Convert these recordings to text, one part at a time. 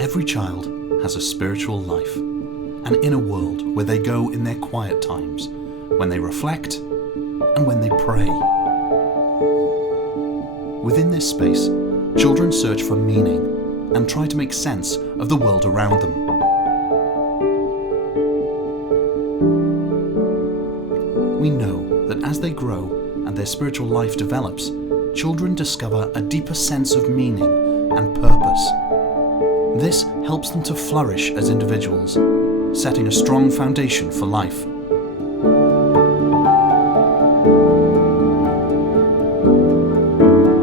Every child has a spiritual life, an inner world where they go in their quiet times, when they reflect and when they pray. Within this space, children search for meaning and try to make sense of the world around them. We know that as they grow and their spiritual life develops, children discover a deeper sense of meaning and purpose. This helps them to flourish as individuals, setting a strong foundation for life.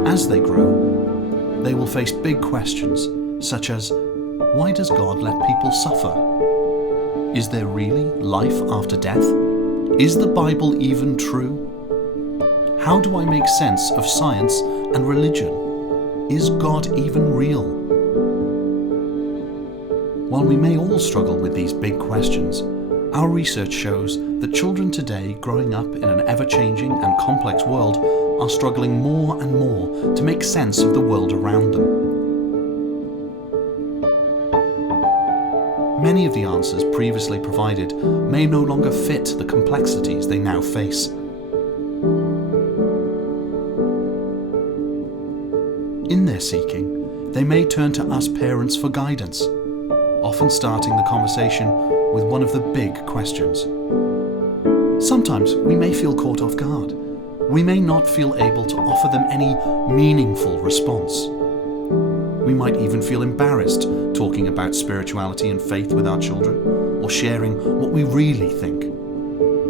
As they grow, they will face big questions, such as, why does God let people suffer? Is there really life after death? Is the Bible even true? How do I make sense of science and religion? Is God even real? While we may all struggle with these big questions, our research shows that children today growing up in an ever-changing and complex world are struggling more and more to make sense of the world around them. Many of the answers previously provided may no longer fit the complexities they now face. In their seeking, they may turn to us parents for guidance, often starting the conversation with one of the big questions. Sometimes we may feel caught off guard. We may not feel able to offer them any meaningful response. We might even feel embarrassed talking about spirituality and faith with our children, or sharing what we really think.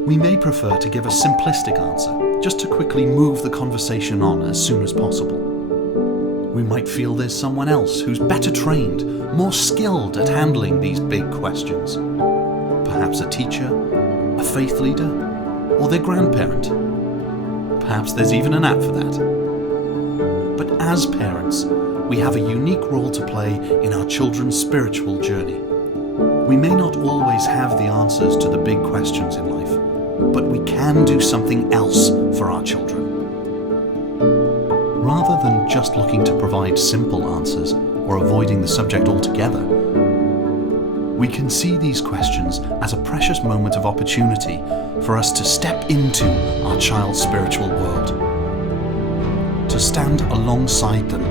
We may prefer to give a simplistic answer, just to quickly move the conversation on as soon as possible. We might feel there's someone else who's better trained, more skilled at handling these big questions. Perhaps a teacher, a faith leader, or their grandparent. Perhaps there's even an app for that. But as parents, we have a unique role to play in our children's spiritual journey. We may not always have the answers to the big questions in life, but we can do something else for our children. Rather than just looking to provide simple answers or avoiding the subject altogether, we can see these questions as a precious moment of opportunity for us to step into our child's spiritual world, to stand alongside them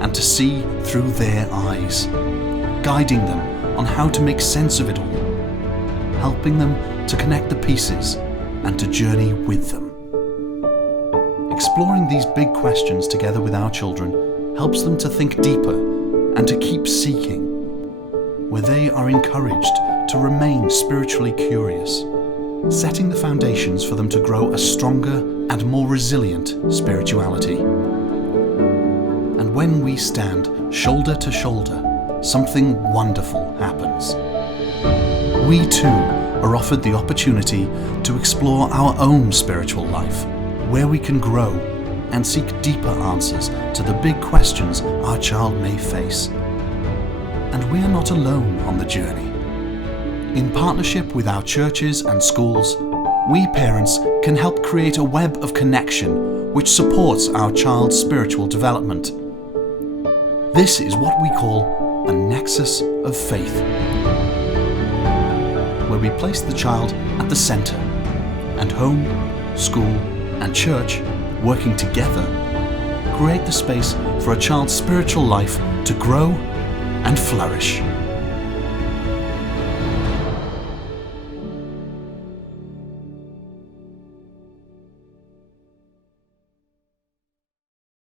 and to see through their eyes, guiding them on how to make sense of it all, helping them to connect the pieces and to journey with them. Exploring these big questions together with our children helps them to think deeper and to keep seeking, where they are encouraged to remain spiritually curious, setting the foundations for them to grow a stronger and more resilient spirituality. And when we stand shoulder to shoulder, something wonderful happens. We too are offered the opportunity to explore our own spiritual life, where we can grow and seek deeper answers to the big questions our child may face. And we are not alone on the journey. In partnership with our churches and schools, we parents can help create a web of connection which supports our child's spiritual development. This is what we call a Nexus of Faith, where we place the child at the centre, and home, school, and church, working together, create the space for a child's spiritual life to grow and flourish.